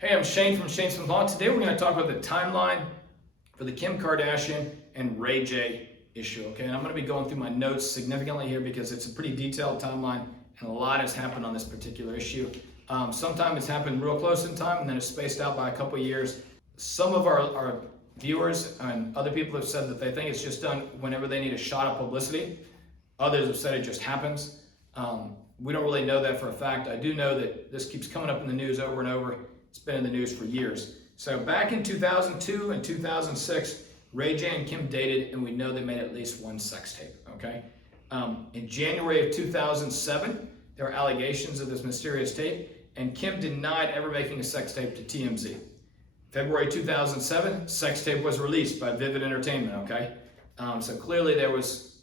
Hey, I'm Shane from Shane Smith Law. Today we're going to talk about the timeline for the Kim Kardashian and Ray J issue, okay? And I'm going to be going through my notes significantly here because it's a pretty detailed timeline and a lot has happened on this particular issue. Sometimes it's happened real close in time and then it's spaced out by a couple of years. Some of our viewers and other people have said that they think it's just done whenever they need a shot of publicity. Others have said it just happens. We don't really know that for a fact. I do know that this keeps coming up in the news over and over. It's been in the news for years. So back in 2002 and 2006, Ray J and Kim dated, and we know they made at least one sex tape, okay? In January of 2007, there were allegations of this mysterious tape, and Kim denied ever making a sex tape to TMZ. February 2007, sex tape was released by Vivid Entertainment, okay? So clearly there was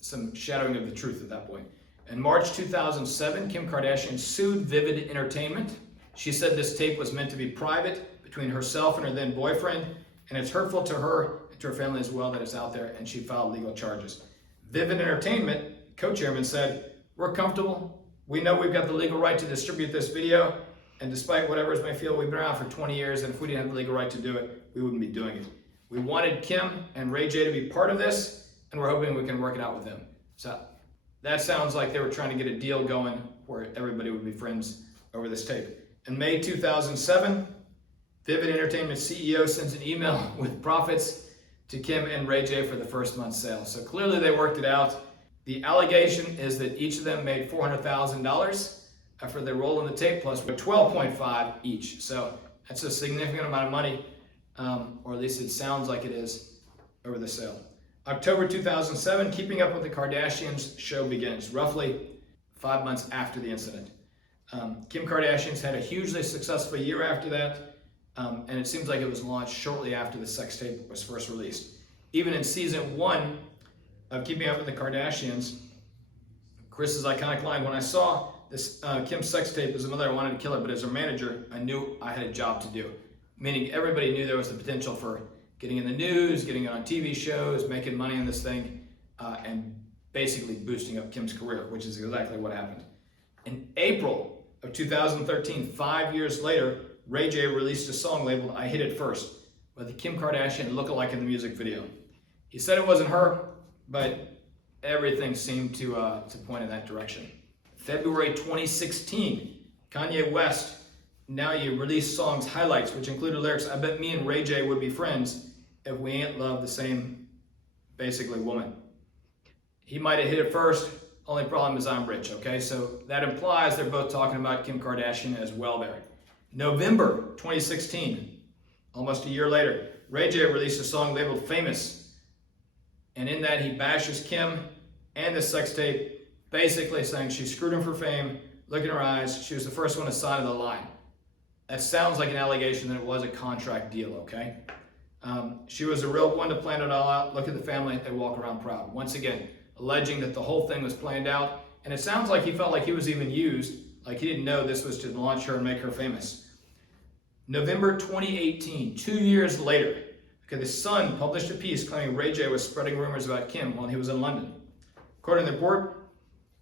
some shadowing of the truth at that point. In March 2007, Kim Kardashian sued Vivid Entertainment. She said this tape was meant to be private between herself and her then boyfriend, and it's hurtful to her and to her family as well that it's out there, and she filed legal charges. Vivid Entertainment co-chairman said, "We're comfortable. We know we've got the legal right to distribute this video, and despite whatever may feel, we've been around for 20 years, and if we didn't have the legal right to do it, we wouldn't be doing it. We wanted Kim and Ray J to be part of this, and we're hoping we can work it out with them." So that sounds like they were trying to get a deal going where everybody would be friends over this tape. In May 2007, Vivid Entertainment CEO sends an email with profits to Kim and Ray J for the first month's sale. So clearly they worked it out. The allegation is that each of them made $400,000 for their role in the tape, plus $12.5 each. So that's a significant amount of money, or at least it sounds like it is, over the sale. October 2007, Keeping Up with the Kardashians show begins, roughly 5 months after the incident. Kim Kardashian's had a hugely successful year after that, and it seems like it was launched shortly after the sex tape was first released. Even in season 1 of Keeping Up with the Kardashians, Chris's iconic line, "When I saw this Kim sex tape as a mother, I wanted to kill her, but as her manager, I knew I had a job to do." Meaning everybody knew there was the potential for getting in the news, getting on TV shows, making money on this thing, and basically boosting up Kim's career, which is exactly what happened. In April of 2013, 5 years later, Ray J released a song labeled "I Hit It First" with a Kim Kardashian lookalike in the music video. He said it wasn't her, but everything seemed to point in that direction. February 2016, Kanye West, "Now You" released songs highlights, which included lyrics, "I bet me and Ray J would be friends if we ain't loved the same, basically, woman. He might have hit it first. Only problem is I'm rich," okay? So that implies they're both talking about Kim Kardashian as well there. November 2016, almost a year later, Ray J released a song labeled "Famous." And in that he bashes Kim and the sex tape, basically saying she screwed him for fame, look in her eyes, she was the first one to sign the line. That sounds like an allegation that it was a contract deal, okay? She was a real one to plan it all out. Look at the family, they walk around proud. Once again, alleging that the whole thing was planned out, and it sounds like he felt like he was even used, like he didn't know this was to launch her and make her famous. November 2018, 2 years later, okay, the Sun published a piece claiming Ray J was spreading rumors about Kim while he was in London. According to the report,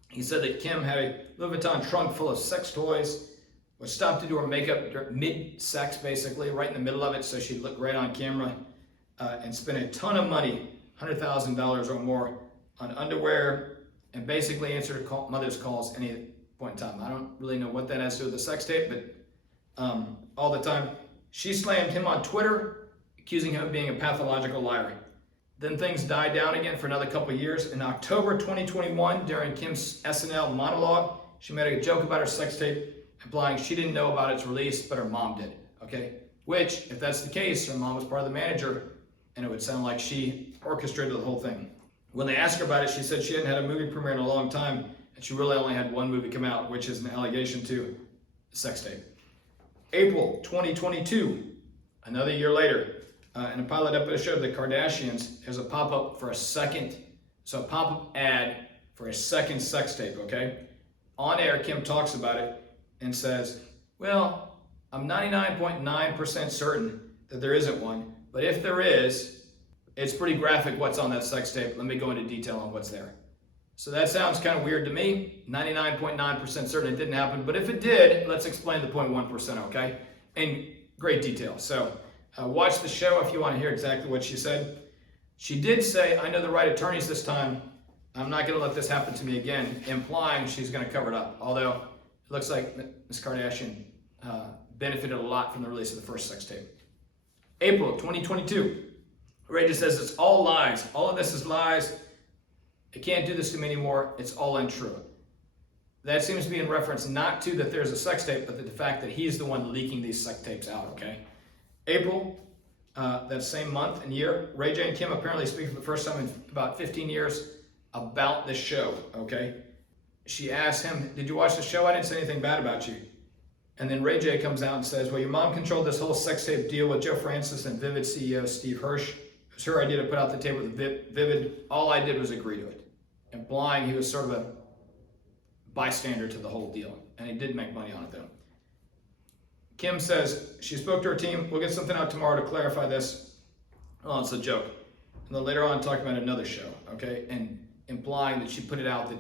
he said that Kim had a Louis Vuitton trunk full of sex toys, was stopped to do her makeup mid-sex, basically, right in the middle of it, so she'd look great on camera, and spent a ton of money, $100,000 or more, on underwear, and basically answered mother's calls any point in time. I don't really know what that has to do with the sex tape, but all the time. She slammed him on Twitter, accusing him of being a pathological liar. Then things died down again for another couple of years. In October 2021, during Kim's SNL monologue, she made a joke about her sex tape, implying she didn't know about its release, but her mom did, okay? Which, if that's the case, her mom was part of the manager, and it would sound like she orchestrated the whole thing. When they asked her about it, she said she hadn't had a movie premiere in a long time, and she really only had one movie come out, which is an allegation to a sex tape. April 2022, another year later, in a pilot episode of The Kardashians, there's a pop-up for a pop-up ad for a second sex tape, okay? On air, Kim talks about it and says, "Well, I'm 99.9% certain that there isn't one, but if there is, it's pretty graphic what's on that sex tape. Let me go into detail on what's there." So that sounds kind of weird to me. 99.9% certain it didn't happen, but if it did, let's explain the 0.1%, okay? in great detail. So watch the show if you want to hear exactly what she said. She did say, I know the right attorneys this time. I'm not going to let this happen to me again, implying she's going to cover it up. Although it looks like Ms. Kardashian benefited a lot from the release of the first sex tape. April of 2022, Ray J says it's all lies. All of this is lies. I can't do this to me anymore. It's all untrue. That seems to be in reference not to that there's a sex tape, but the fact that he's the one leaking these sex tapes out, okay? April, that same month and year, Ray J and Kim apparently speak for the first time in about 15 years about this show, okay? She asked him, did you watch the show? I didn't say anything bad about you. And then Ray J comes out and says, well, your mom controlled this whole sex tape deal with Joe Francis and Vivid CEO Steve Hirsch. It was her idea to put out the tape with Vivid. All I did was agree to it, implying he was sort of a bystander to the whole deal. And he did make money on it, though. Kim says she spoke to her team. We'll get something out tomorrow to clarify this. Oh, it's a joke. And then later on, talking about another show, okay? And implying that she put it out that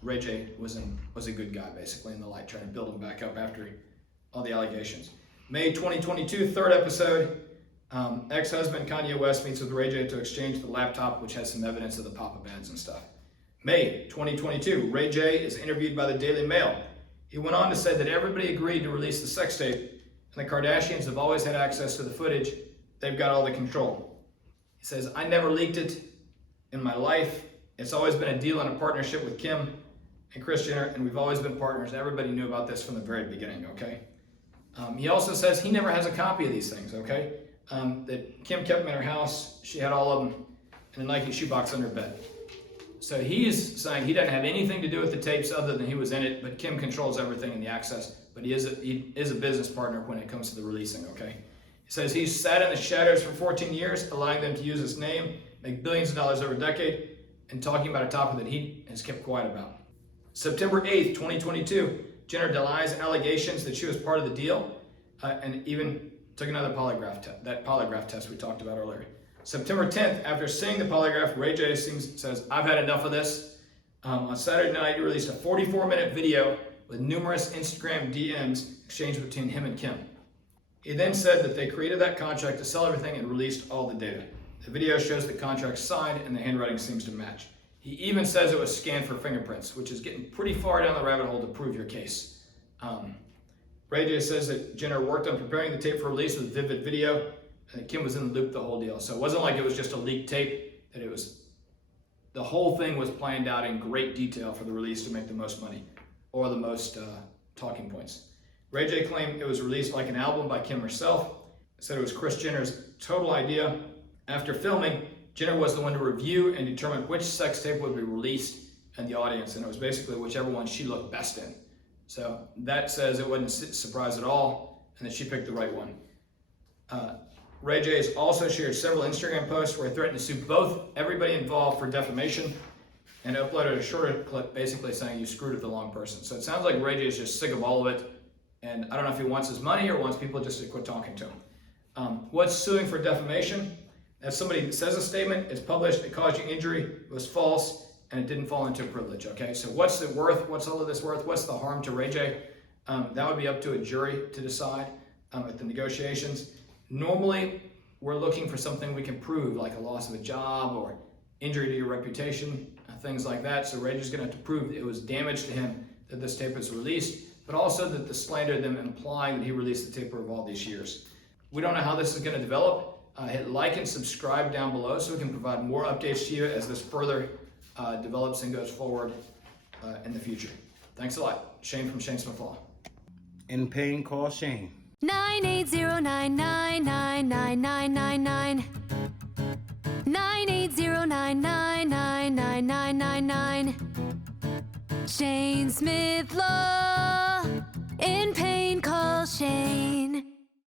Ray J was a good guy, basically, in the light, trying to build him back up after all the allegations. May 2022, third episode. Ex-husband Kanye West meets with Ray J to exchange the laptop, which has some evidence of the pop-up ads and stuff. May 2022, Ray J is interviewed by the Daily Mail. He went on to say that everybody agreed to release the sex tape, and the Kardashians have always had access to the footage. They've got all the control. He says, I never leaked it in my life. It's always been a deal and a partnership with Kim and Kris Jenner, and we've always been partners. Everybody knew about this from the very beginning, okay? He also says he never has a copy of these things, okay? That Kim kept them in her house. She had all of them in a Nike shoebox under bed. So he's saying he doesn't have anything to do with the tapes other than he was in it, but Kim controls everything in the access. But he is a business partner when it comes to the releasing, okay? He says he's sat in the shadows for 14 years, allowing them to use his name, make billions of dollars over a decade, and talking about a topic that he has kept quiet about. September 8th, 2022, Jenner denies allegations that she was part of the deal, and even took another polygraph test, that polygraph test we talked about earlier. September 10th, after seeing the polygraph, Ray J says, I've had enough of this. On Saturday night, he released a 44-minute video with numerous Instagram DMs exchanged between him and Kim. He then said that they created that contract to sell everything and released all the data. The video shows the contract signed and the handwriting seems to match. He even says it was scanned for fingerprints, which is getting pretty far down the rabbit hole to prove your case. Ray J says that Jenner worked on preparing the tape for release with Vivid Video, and that Kim was in the loop the whole deal. So it wasn't like it was just a leaked tape, that it was, the whole thing was planned out in great detail for the release to make the most money, or the most talking points. Ray J claimed it was released like an album by Kim herself, said it was Kris Jenner's total idea. After filming, Jenner was the one to review and determine which sex tape would be released and the audience, and it was basically whichever one she looked best in. So that says it wasn't a surprise at all, and that she picked the right one. Ray J has also shared several Instagram posts where he threatened to sue everybody involved for defamation, and uploaded a shorter clip basically saying you screwed with the wrong person. So it sounds like Ray J is just sick of all of it, and I don't know if he wants his money or wants people just to quit talking to him. What's suing for defamation? That's somebody that says a statement, it's published, it caused you injury, it was false, and it didn't fall into a privilege, okay? So what's it worth? What's all of this worth? What's the harm to Ray J? That would be up to a jury to decide at the negotiations. Normally, we're looking for something we can prove, like a loss of a job or injury to your reputation, things like that. So Ray J's gonna have to prove that it was damage to him that this tape was released, but also that the slander them implying that he released the tape over all these years. We don't know how this is gonna develop. Hit like and subscribe down below so we can provide more updates to you as this further develops and goes forward in the future. Thanks a lot. Shane from Shane Smith Law. In pain, call Shane. 980-999-9999. 980-999-9999. Shane Smith Law. In pain, call Shane.